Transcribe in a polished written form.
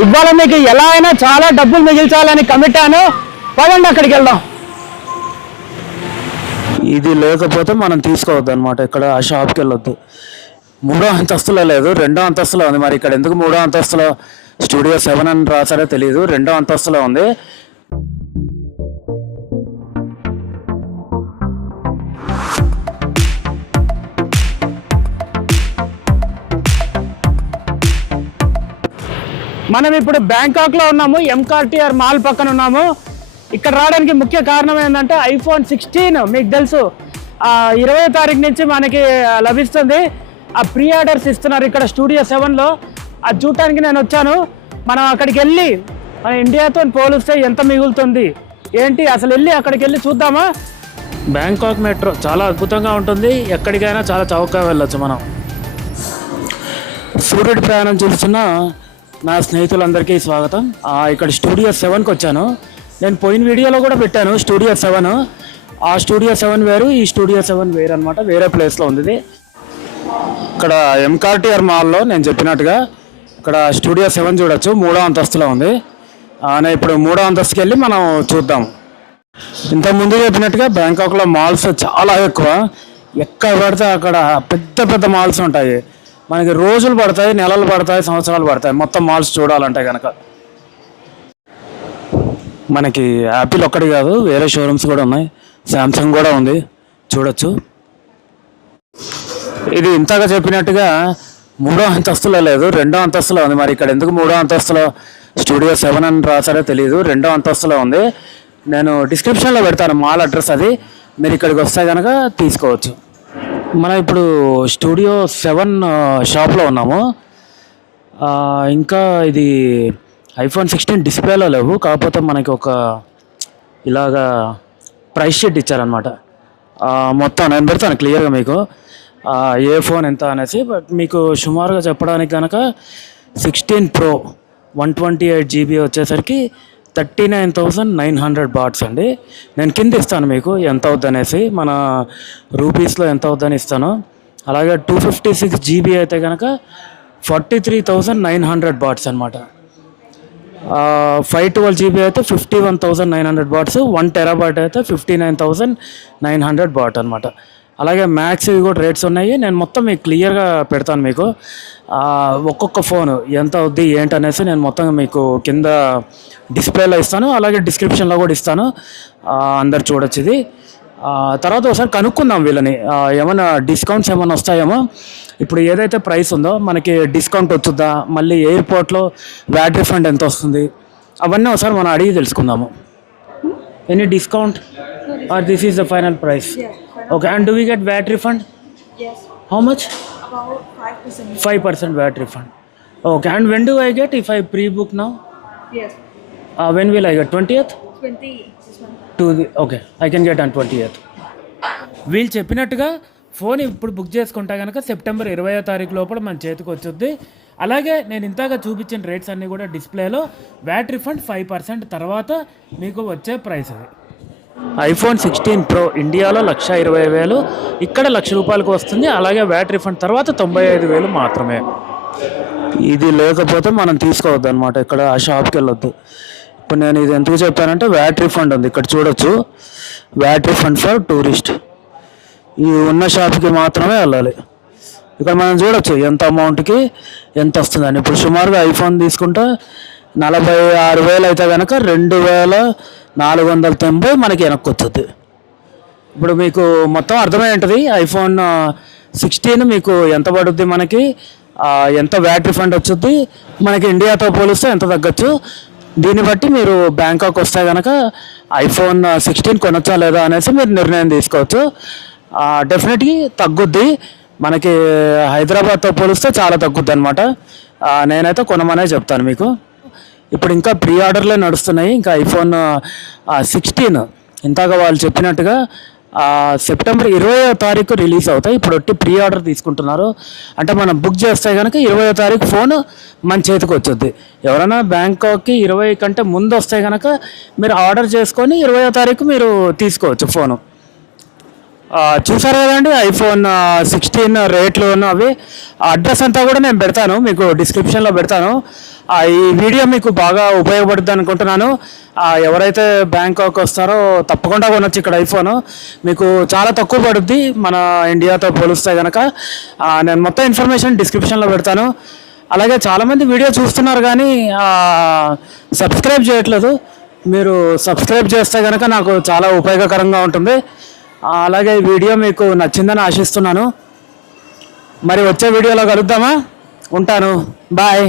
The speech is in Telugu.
ఇవాళ మీకు ఎలా అయినా చాలా డబ్బులు మిగిల్చాలని కమిటాను. పదండి అక్కడికి వెళ్దాం. ఇది లేకపోతే మనం తీసుకోవద్దు అనమాట. ఇక్కడ ఆ షాప్కి వెళ్ళొద్దు. 3వ అంతస్తులో లేదు, 2వ అంతస్తులో ఉంది. మరి ఇక్కడ ఎందుకు 3వ అంతస్తులో స్టూడియో 7 అని రాసారో తెలియదు. 2వ అంతస్తులో ఉంది. మనం ఇప్పుడు బ్యాంకాక్లో ఉన్నాము. ఎంకార్టీఆర్ మాల్ పక్కన ఉన్నాము. ఇక్కడ రావడానికి ముఖ్య కారణం ఏంటంటే iPhone 16 మీకు తెలుసు 20వ తారీఖు నుంచి మనకి లభిస్తుంది. ఆ ప్రీ ఆర్డర్స్ ఇస్తున్నారు ఇక్కడ స్టూడియో 7లో. అది చూడటానికి నేను వచ్చాను. మనం అక్కడికి వెళ్ళి మన ఇండియాతో పోలిస్తే ఎంత మిగులుతుంది ఏంటి అసలు వెళ్ళి అక్కడికి వెళ్ళి చూద్దామా. బ్యాంకాక్ మెట్రో చాలా అద్భుతంగా ఉంటుంది. ఎక్కడికైనా చాలా చౌకగా వెళ్ళొచ్చు మనం. సూర్యుడి ప్రయాణం చూస్తున్న నా స్నేహితులందరికీ స్వాగతం. ఇక్కడ స్టూడియో 7కి వచ్చాను. నేను పోయిన వీడియోలో కూడా పెట్టాను స్టూడియో 7. ఆ స్టూడియో 7 వేరు, ఈ స్టూడియో 7 వేరు అనమాట. వేరే ప్లేస్లో ఉంది. ఇక్కడ ఎంకార్టీఆర్ మాల్లో నేను చెప్పినట్టుగా ఇక్కడ స్టూడియో 7 చూడొచ్చు. 3వ అంతస్తులో ఉంది. నేను ఇప్పుడు 3వ అంతస్తుకి వెళ్ళి మనం చూద్దాం. ఇంతకుముందు చెప్పినట్టుగా బ్యాంకాక్లో మాల్స్ చాలా ఎక్కువ. ఎక్కడ పడితే అక్కడ పెద్ద పెద్ద మాల్స్ ఉంటాయి. మనకి రోజులు పడతాయి, నెలలు పడతాయి, సంవత్సరాలు పడతాయి మొత్తం మాల్స్ చూడాలంటే కనుక. మనకి యాపిల్ ఒక్కటి కాదు, వేరే షోరూమ్స్ కూడా ఉన్నాయి. శాంసంగ్ కూడా ఉంది, చూడొచ్చు. ఇది ఇంతగా చెప్పినట్టుగా 3వ అంతస్తులో లేదు, 2వ అంతస్తులో ఉంది. మరి ఇక్కడ ఎందుకు 3వ అంతస్తులో స్టూడియో 7 అని రాసారో తెలియదు. 2వ అంతస్తులో ఉంది. నేను డిస్క్రిప్షన్లో పెడతాను మాల్ అడ్రస్. అది మీరు ఇక్కడికి వస్తే కనుక తీసుకోవచ్చు. మనం ఇప్పుడు స్టూడియో 7 షాప్లో ఉన్నాము. ఇంకా ఇది iPhone 16 డిస్ప్లేలో లేవు, కాకపోతే మనకి ఒక ఇలాగా ప్రైస్ షీట్ ఇచ్చారనమాట. మొత్తం నేను పెడతాను క్లియర్గా మీకు ఏ ఫోన్ ఎంత అనేసి. బట్ మీకు సుమారుగా చెప్పడానికి కనుక 16 Pro 128 GB వచ్చేసరికి 39,900 బాట్స్ అండి. నేను కింద ఇస్తాను మీకు ఎంత అవుద్ది అనేసి, మన రూపీస్లో ఎంత అవుద్దని ఇస్తాను. అలాగే 256 GB అయితే కనుక 43,900 బాట్స్ అనమాట. 512 GB అయితే 51,900 బాట్స్. 1 TB అయితే 59,900 బాట్ అనమాట. అలాగే మ్యాక్స్ ఇవి కూడా రేట్స్ ఉన్నాయి. నేను మొత్తం మీకు క్లియర్గా పెడతాను. మీకు ఒక్కొక్క ఫోను ఎంత అవుద్ది ఏంటనేసి నేను మొత్తం మీకు కింద డిస్ప్లేలో ఇస్తాను, అలాగే డిస్క్రిప్షన్లో కూడా ఇస్తాను. అందరు చూడొచ్చు ఇది. తర్వాత ఒకసారి కనుక్కుందాం వీళ్ళని, ఏమైనా డిస్కౌంట్స్ ఏమైనా వస్తాయేమో. ఇప్పుడు ఏదైతే ప్రైస్ ఉందో మనకి డిస్కౌంట్ వచ్చుద్దా, మళ్ళీ ఎయిర్పోర్ట్లో వ్యాట్ రిఫండ్ ఎంత వస్తుంది, అవన్నీ ఒకసారి మనం అడిగి తెలుసుకుందాము. Any discount or this is the final price? Okay. And do we get VAT refund? How much? 5% VAT refund. Okay. And when do I get if I pre-book now? Yes. When will I get? 20th? 20th. Okay. I can get on 20th. వీళ్ళు చెప్పినట్టుగా ఫోన్ ఇప్పుడు బుక్ చేసుకుంటా కనుక సెప్టెంబర్ 20వ తారీఖు లోపల మన చేతికి వచ్చుద్ది. అలాగే నేను ఇంతగా చూపించిన రేట్స్ అన్నీ కూడా డిస్ప్లేలో వ్యాట్ రిఫండ్ 5% తర్వాత మీకు వచ్చే ప్రైస్ అది. iPhone 16 Pro ఇండియాలో 1,20,000, ఇక్కడ ₹1,00,000 వస్తుంది. అలాగే వ్యాట్ రిఫండ్ తర్వాత 95,000 మాత్రమే. ఇది లేకపోతే మనం తీసుకోవద్దు అనమాట. ఇక్కడ ఆ షాప్కి వెళ్ళొద్దు. ఇప్పుడు నేను ఇది ఎందుకు చెప్పానంటే వ్యాట్ రిఫండ్ ఉంది ఇక్కడ చూడొచ్చు. VAT refund for tourist. ఈ ఉన్న షాప్కి మాత్రమే వెళ్ళాలి. ఇక్కడ మనం చూడొచ్చు ఎంత అమౌంట్కి ఎంత వస్తుందని. ఇప్పుడు సుమారుగా ఐఫోన్ తీసుకుంటే 46,000 అయితే కనుక 2,490 మనకి వెనక్కి వస్తుంది. ఇప్పుడు మీకు మొత్తం అర్థమై ఉంటుంది iPhone 16 మీకు ఎంత పడుద్ది, మనకి ఎంత వ్యాట్ రిఫండ్ వచ్చుద్ది, మనకి ఇండియాతో పోలిస్తే ఎంత తగ్గచ్చు. దీన్ని బట్టి మీరు బ్యాంకాక్ వస్తే కనుక iPhone 16 కొనొచ్చా లేదా అనేసి మీరు నిర్ణయం తీసుకోవచ్చు. డెఫినెట్గా తగ్గుద్ది. మనకి హైదరాబాద్తో పోలిస్తే చాలా తగ్గుద్ది అనమాట. నేనైతే కొనమనే చెప్తాను మీకు. ఇప్పుడు ఇంకా ప్రీ ఆర్డర్లే నడుస్తున్నాయి. ఇంకా iPhone 16 ఇంతగా వాళ్ళు చెప్పినట్టుగా సెప్టెంబర్ 20వ తారీఖు రిలీజ్ అవుతాయి. ఇప్పుడు వచ్చి ప్రీ ఆర్డర్ తీసుకుంటున్నారు. అంటే మనం బుక్ చేస్తే కనుక 20వ తారీఖు ఫోన్ మన చేతికి వచ్చుద్ది. ఎవరైనా బ్యాంకాక్కి 20 కంటే ముందు వస్తే కనుక మీరు ఆర్డర్ చేసుకొని 20వ తారీఖు మీరు తీసుకోవచ్చు ఫోను. చూసారు కదండి iPhone 16 రేట్లు అవి. అడ్రస్ అంతా కూడా నేను పెడతాను మీకు, డిస్క్రిప్షన్లో పెడతాను. ఈ వీడియో మీకు బాగా ఉపయోగపడుతుంది అనుకుంటున్నాను. ఎవరైతే బ్యాంకాక్ వస్తారో తప్పకుండా కొనొచ్చు ఇక్కడ ఐఫోన్. మీకు చాలా తక్కువ పడుద్ది మన ఇండియాతో పోలిస్తే కనుక. నేను మొత్తం ఇన్ఫర్మేషన్ డిస్క్రిప్షన్లో పెడతాను. అలాగే చాలామంది వీడియో చూస్తున్నారు కానీ సబ్స్క్రైబ్ చేయట్లేదు. మీరు సబ్స్క్రైబ్ చేస్తే కనుక నాకు చాలా ఉపయోగకరంగా ఉంటుంది. అలాగే ఈ వీడియో మీకు నచ్చిందని ఆశిస్తున్నాను. మరి వచ్చే వీడియోలో కలుద్దామా? ఉంటాను. బాయ్.